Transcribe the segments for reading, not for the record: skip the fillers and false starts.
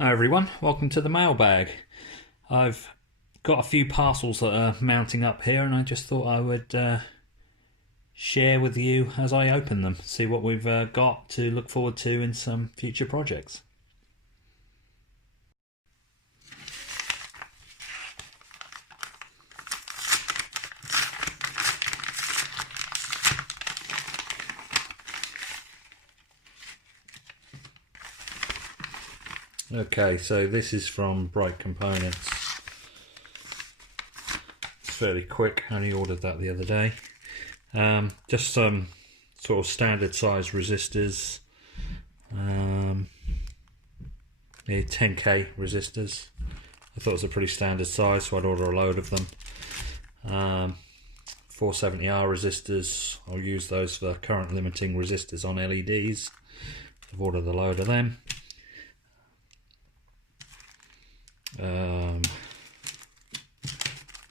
Hi everyone, welcome to the mailbag. I've got a few parcels that are mounting up here and I just thought I would share with you as I open them, see what we've got to look forward to in some future projects. Okay, so this is from Bright Components. It's fairly quick, I only ordered that the other day. Just some sort of standard size resistors. The 10k resistors. I thought it was a pretty standard size, so I'd order a load of them. 470R resistors, I'll use those for current limiting resistors on LEDs. I've ordered a load of them.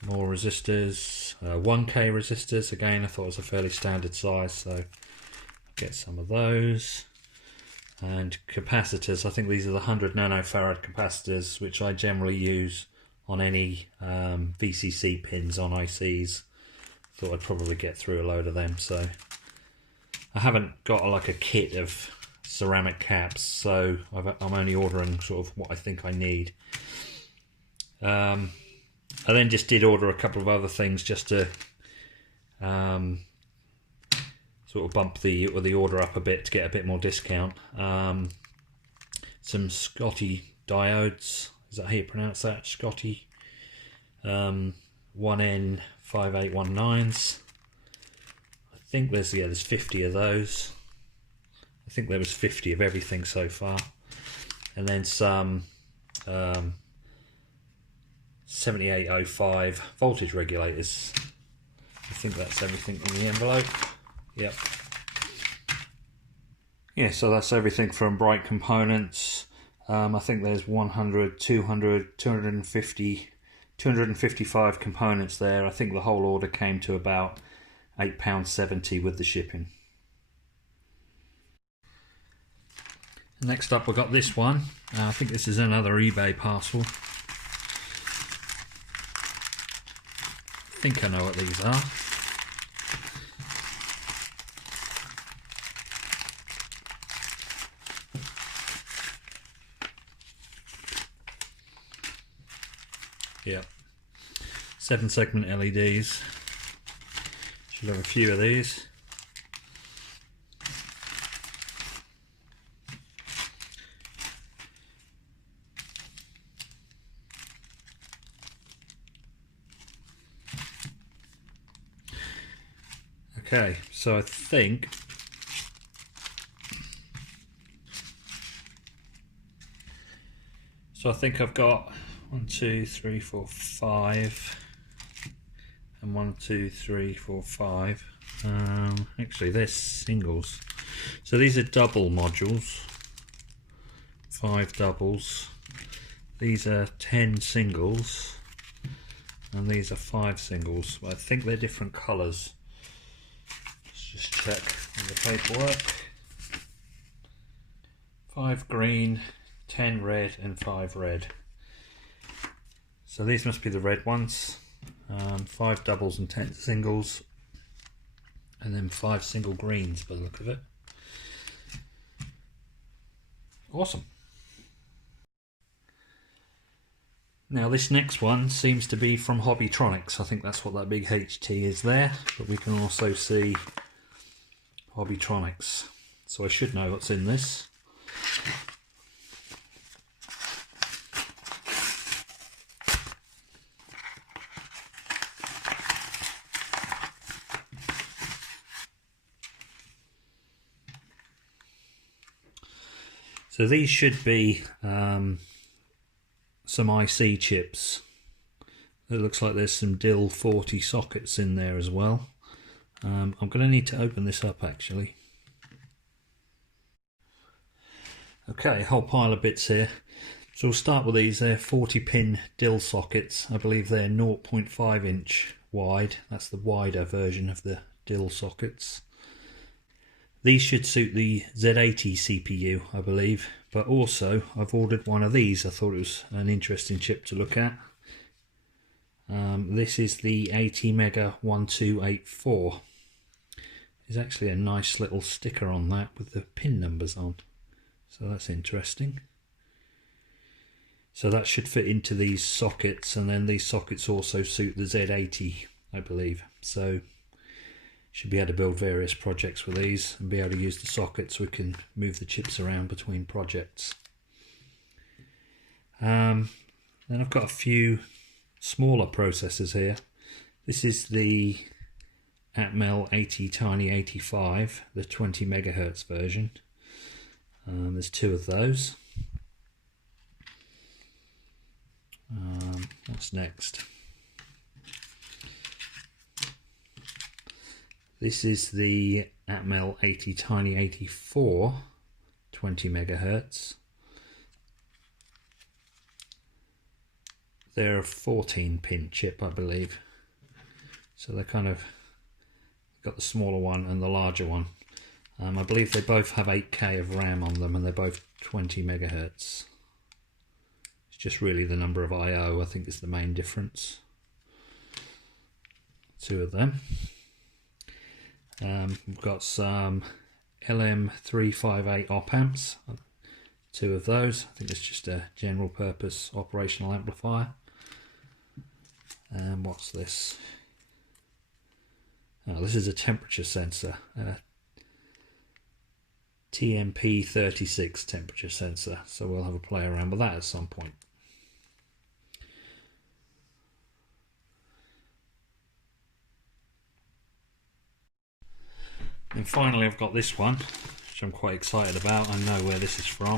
More resistors, 1k resistors, again I thought it was a fairly standard size, so I'll get some of those. And capacitors, I think these are the 100 nanofarad capacitors, which I generally use on any VCC pins on ICs. Thought I'd probably get through a load of them, so I haven't got like a kit of ceramic caps, so I'm only ordering sort of what I think I need. I then just did order a couple of other things just to sort of bump the order up a bit to get a bit more discount. Some Scotty diodes, is that how you pronounce that? Scotty 1N5819s. I think there's 50 of those. I think there was 50 of everything so far. And then some 7805 voltage regulators. I think that's everything in the envelope. Yep. Yeah, so that's everything from Bright Components. I think there's 100, 200, 250, 255 components there. I think the whole order came to about £8.70 with the shipping. Next up we've got this one. I think this is another eBay parcel. I think I know what these are. Yep. 7-segment LEDs. Should have a few of these. Okay, so I think I've got 1, 2, 3, 4, 5, and 1, 2, 3, 4, 5. Actually, they're singles. So these are double modules. 5 doubles. These are 10 singles, and these are 5 singles. I think they're different colours. Just check on the paperwork. 5 green, 10 red and 5 red. So these must be the red ones. 5 doubles and 10 singles, and then 5 single greens by the look of it. Awesome. Now this next one seems to be from Hobbytronics. I think that's what that big HT is there, but we can also see Hobbytronics, so I should know what's in this. So these should be some IC chips. It looks like there's some DIL 40 sockets in there as well. I'm going to need to open this up actually. Okay, a whole pile of bits here. So we'll start with these. They're 40 pin DIL sockets. I believe they're 0.5 inch wide. That's the wider version of the DIL sockets. These should suit the Z80 CPU, I believe, but also I've ordered one of these. I thought it was an interesting chip to look at. This is the ATmega 1284. There's actually a nice little sticker on that with the pin numbers on, so that's interesting. So that should fit into these sockets, and then these sockets also suit the Z80, I believe. So should be able to build various projects with these and be able to use the sockets so we can move the chips around between projects. Then I've got a few smaller processors here. This is the Atmel ATtiny85, the 20 megahertz version. There's two of those. What's next? This is the Atmel ATtiny84, 20 megahertz. They're a 14-pin chip, I believe. So they're kind of got the smaller one and the larger one. I believe they both have 8K of RAM on them, and they're both 20 megahertz. It's just really the number of I/O, I think, is the main difference. Two of them. We've got some LM358 op amps. Two of those. I think it's just a general purpose operational amplifier. And what's this? Oh, this is a temperature sensor. TMP36 temperature sensor. So we'll have a play around with that at some point. And finally I've got this one, which I'm quite excited about. I know where this is from.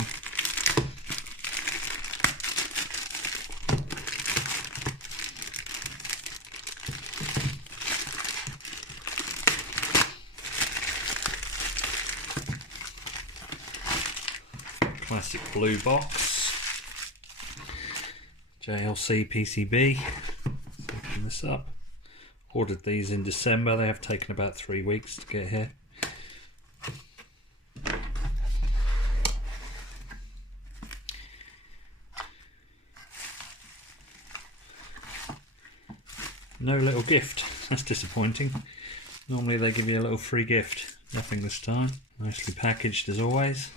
Classic blue box. JLC PCB. Open this up. Ordered these in December. They have taken about 3 weeks to get here. No little gift. That's disappointing. Normally they give you a little free gift. Nothing this time. Nicely packaged as always.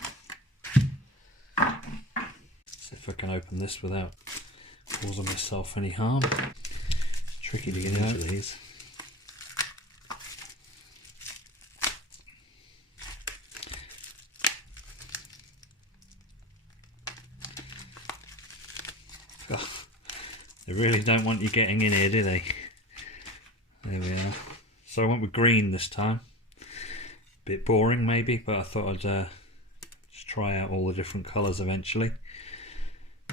See if I can open this without causing myself any harm. It's tricky to get into these. Oh, they really don't want you getting in here, do they? There we are. So I went with green this time. Bit boring maybe, but I thought I'd just try out all the different colours eventually.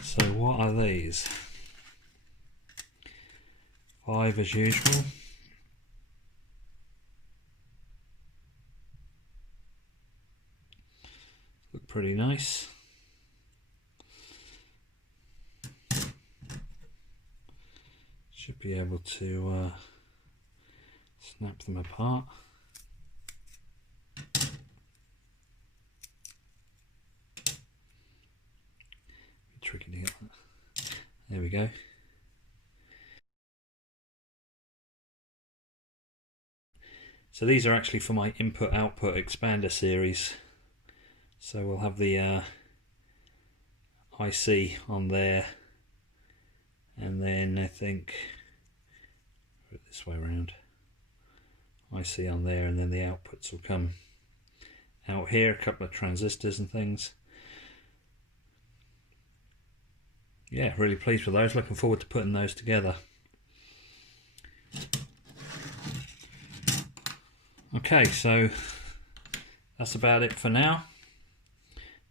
So what are these? 5 as usual. Look pretty nice. Should be able to snap them apart. Tricky to get that. There we go. So these are actually for my input-output expander series. So we'll have the IC on there, and then I think put it this way around. IC on there, and then the outputs will come out here. A couple of transistors and things. Yeah, really pleased with those. Looking forward to putting those together. Okay, so that's about it for now.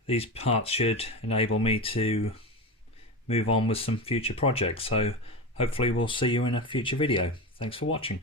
These parts should enable me to move on with some future projects. So hopefully we'll see you in a future video. Thanks for watching.